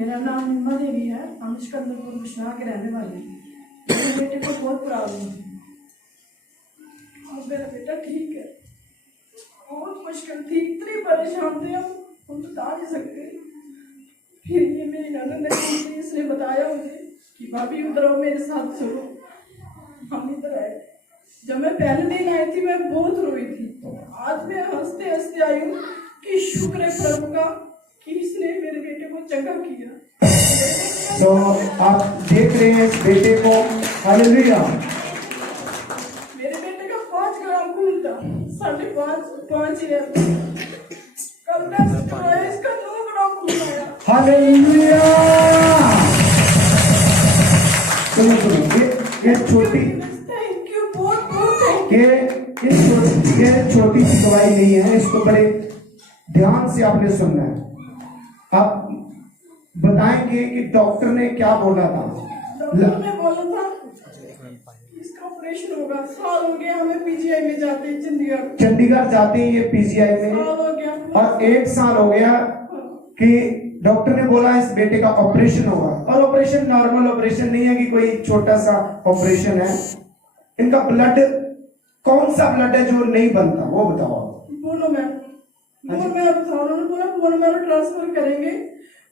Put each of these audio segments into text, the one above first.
मेरा नाम निम्मा देवी है। हम सिकंदरपुर बिश्नाह के रहने वाले हैं। मेरे बेटे को बहुत प्रॉब्लम है और मेरा बेटा ठीक है। बहुत मुश्किल थी, इतनी परेशान थे हम बता नहीं सकते। फिर ये मेरी ननद ने इसने बताया मुझे कि भाभी उधर आओ मेरे साथ चलो। हम इधर आए। जब मैं पहले दिन आई थी मैं बहुत रोई थी। आज मैं हंसते हंसते आई हूँ कि शुक्र है प्रभु का कि इसने मेरे बेटे को चंगा किया। तो आप देख रहे हैं इस बेटे को, हालेलुया। मेरे बेटे का 5 ग्राम खून था, 5.5 ही है। कल टेस्ट कराया, इसका 9 ग्राम खून आया। हालेलुया। सुनो ये छोटी, थैंक यू, बहुत बहुत थैंक यू। ये छोटी सी दवाई नहीं है, इसको बड़े ध्यान से आपने सुनना है। आप बताएंगे कि डॉक्टर ने क्या बोला था। डॉक्टर ने बोला था इसका ऑपरेशन होगा। साल हो गया हमें पीजीआई में जाते हैं, चंडीगढ़ जाते हैं ये पीजीआई में, साल हो गया। और 1 साल हो गया कि डॉक्टर ने बोला इस बेटे का ऑपरेशन होगा। और ऑपरेशन नॉर्मल ऑपरेशन नहीं है कि कोई छोटा सा ऑपरेशन है। इनका ब्लड, कौन सा ब्लड है जो नहीं बनता वो बताओ। बोन मैरो ट्रांसफर करेंगे,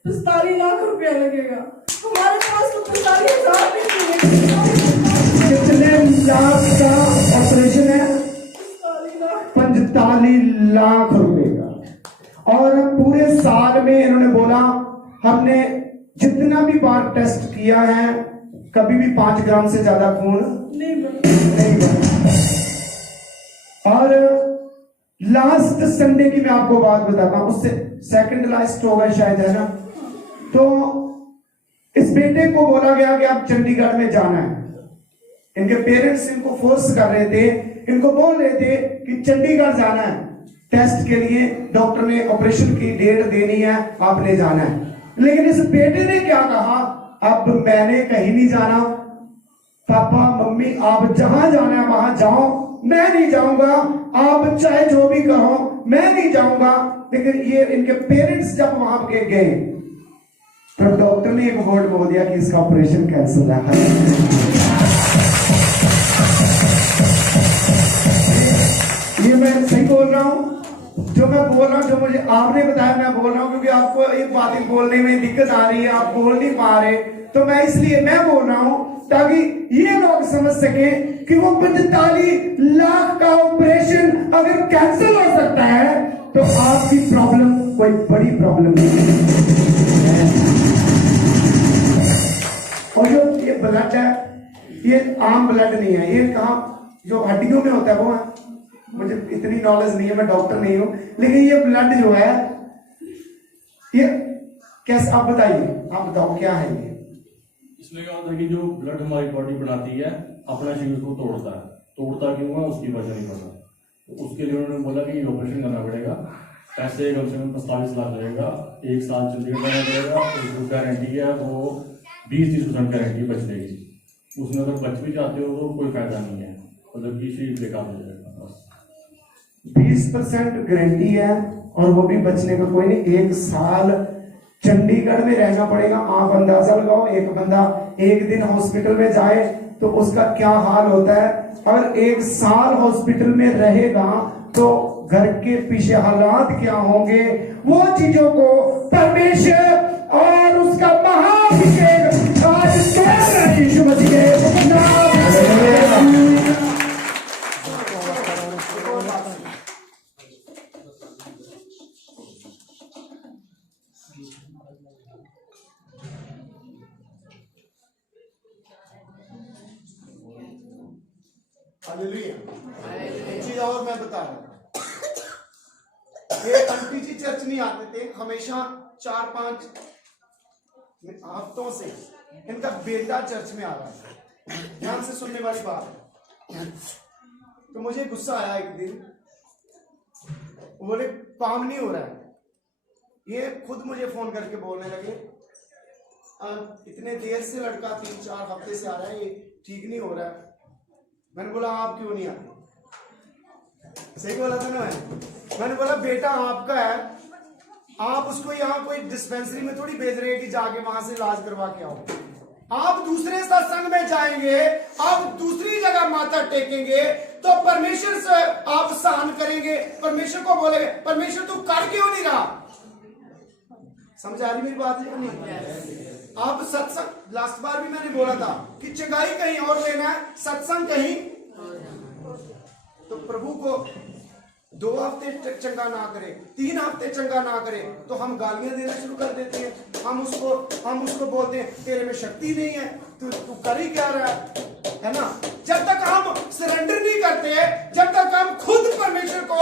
45 लाख रुपया लगेगा। हमारे पास तो 45,000 भी नहीं है। कितने लाख का ऑपरेशन है? 45 लाख रुपए का। और पूरे साल में इन्होंने बोला हमने जितना भी बार टेस्ट किया है कभी भी 5 ग्राम से ज्यादा खून नहीं बना। और लास्ट संडे की मैं आपको बात बताता हूं, उससे सेकंड लास्ट होगा शायद, है ना। तो इस बेटे को बोला गया कि आप चंडीगढ़ में जाना है। इनके पेरेंट्स इनको फोर्स कर रहे थे, इनको बोल रहे थे कि चंडीगढ़ जाना है टेस्ट के लिए, डॉक्टर ने ऑपरेशन की डेट देनी है, आपने जाना है। लेकिन इस बेटे ने क्या कहा, अब मैंने कहीं नहीं जाना, पापा मम्मी आप जहां जाना है वहां जाओ, मैं नहीं जाऊंगा, आप चाहे जो भी कहो मैं नहीं जाऊंगा। लेकिन ये इनके पेरेंट्स जब वहां के गए तो डॉक्टर ने एक वर्ड बोल दिया कि इसका ऑपरेशन कैंसिल है। ये मैं सही बोल रहा हूं? जो मैं बोल रहा हूं, जो मुझे आपने बताया मैं बोल रहा हूं, क्योंकि आपको एक बात बोलने में दिक्कत आ रही है, आप बोल नहीं पा रहे, तो मैं इसलिए मैं बोल रहा हूं ताकि ये लोग समझ सके कि वो 45 लाख का ऑपरेशन अगर कैंसिल हो सकता है तो आपकी प्रॉब्लम कोई बड़ी प्रॉब्लम नहीं है। और जो ये ब्लड है ये आम ब्लड नहीं है, ये कहाँ जो हड्डियों में होता है वो है। मुझे इतनी नॉलेज नहीं है, मैं डॉक्टर नहीं हूं, लेकिन ये ब्लड जो है ये कैसे, आप बताइए, आप बताओ क्या है ये। इसमें क्या होता है कि जो ब्लड हमारी बॉडी बनाती है अपना शरीर को तोड़ता है, तोड़ता क्यों है उसकी वजह नहीं पता। तो उसके लिए उन्होंने बोला कि ऑपरेशन करना पड़ेगा, पैसे कम से कम 45 लाख लगेगा, 1 साल चंडीगढ़ रहना पड़ेगा। उसको गारंटी है वो 20-30% गारंटी बच जाएगी। उसमें अगर बच भी जाते हो तो कोई फायदा नहीं है, मतलब कि शरीर बेकार हो जाएगा। बस 20% गारंटी है और वो भी बचने का कोई नहीं। 1 साल चंडीगढ़ में रहना पड़ेगा। आप अंदाजा लगाओ, एक बंदा 1 दिन हॉस्पिटल में जाए तो उसका क्या हाल होता है। अगर 1 साल हॉस्पिटल में रहेगा तो घर के पीछे हालात क्या होंगे, वो चीजों को परमेश्वर और उसका महाअभिषेक आज यीशु मसीह के नाम से। हालेलुया। एक चीज और मैं बता रहा हूं, ये आंटी जी चर्च नहीं आते थे, हमेशा 4-5 हफ्तों से इनका बेटा चर्च में आ रहा है। ध्यान से सुनने वाली बात है। तो मुझे गुस्सा आया एक दिन, बोले काम नहीं हो रहा है। ये खुद मुझे फोन करके बोलने लगे इतने देर से लड़का 3-4 हफ्ते से आ रहा है, ये ठीक नहीं हो रहा है। मैंने बोला आप क्यों नहीं आते? सही बोला था ना मैंने बोला बेटा आपका है, आप उसको यहाँ कोई डिस्पेंसरी में थोड़ी भेज रहे हैं कि जाके वहां से इलाज करवा के आओ। आप दूसरे सत्संग में जाएंगे, आप दूसरी जगह माथा टेकेंगे, तो परमेश्वर से आप सहन करेंगे, परमेश्वर को बोलेंगे परमेश्वर तू कर क्यों नहीं रहा। समझ आ रही मेरी बात है नहीं? आप सत्संग, लास्ट बार भी मैंने बोला था कि चंगाई कहीं और लेना है, सत्संग कहीं। तो प्रभु को 2 हफ्ते चंगा ना करे, 3 हफ्ते चंगा ना करे, तो हम गालियां देना शुरू कर देते हैं। हम उसको बोलते हैं तेरे में शक्ति नहीं है, तू कर ही क्या रहा है ना। जब तक हम सरेंडर नहीं करते, जब तक हम खुद परमेश्वर को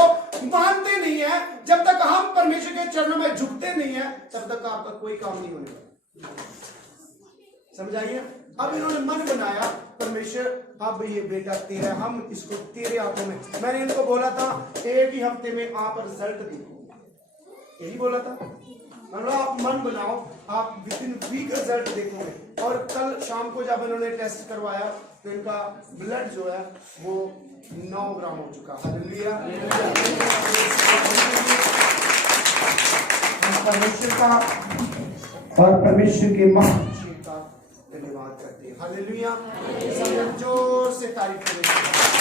मानते नहीं है, जब तक हम परमेश्वर के चरणों में झुकते नहीं है, तब तक आपका कोई काम नहीं होने वाला। समझाइए। अब इन्होंने मन बनाया परमेश्वर अब ये बेटा तेरा, हम इसको तेरे हाथों में। मैंने इनको बोला था 1 ही हफ्ते में आप रिजल्ट देखोगे, यही बोला था। मतलब आप मन बनाओ, आप विदिन वीक रिजल्ट देखोगे। और कल शाम को जब इन्होंने टेस्ट करवाया तो इनका ब्लड जो है वो 9 ग्राम हो चुका। हालेलुया। परमेश्वर का और परमेश्वर के महान का धन्यवाद करते हैं। हालेलुया। सब जोर से तारीफ करें।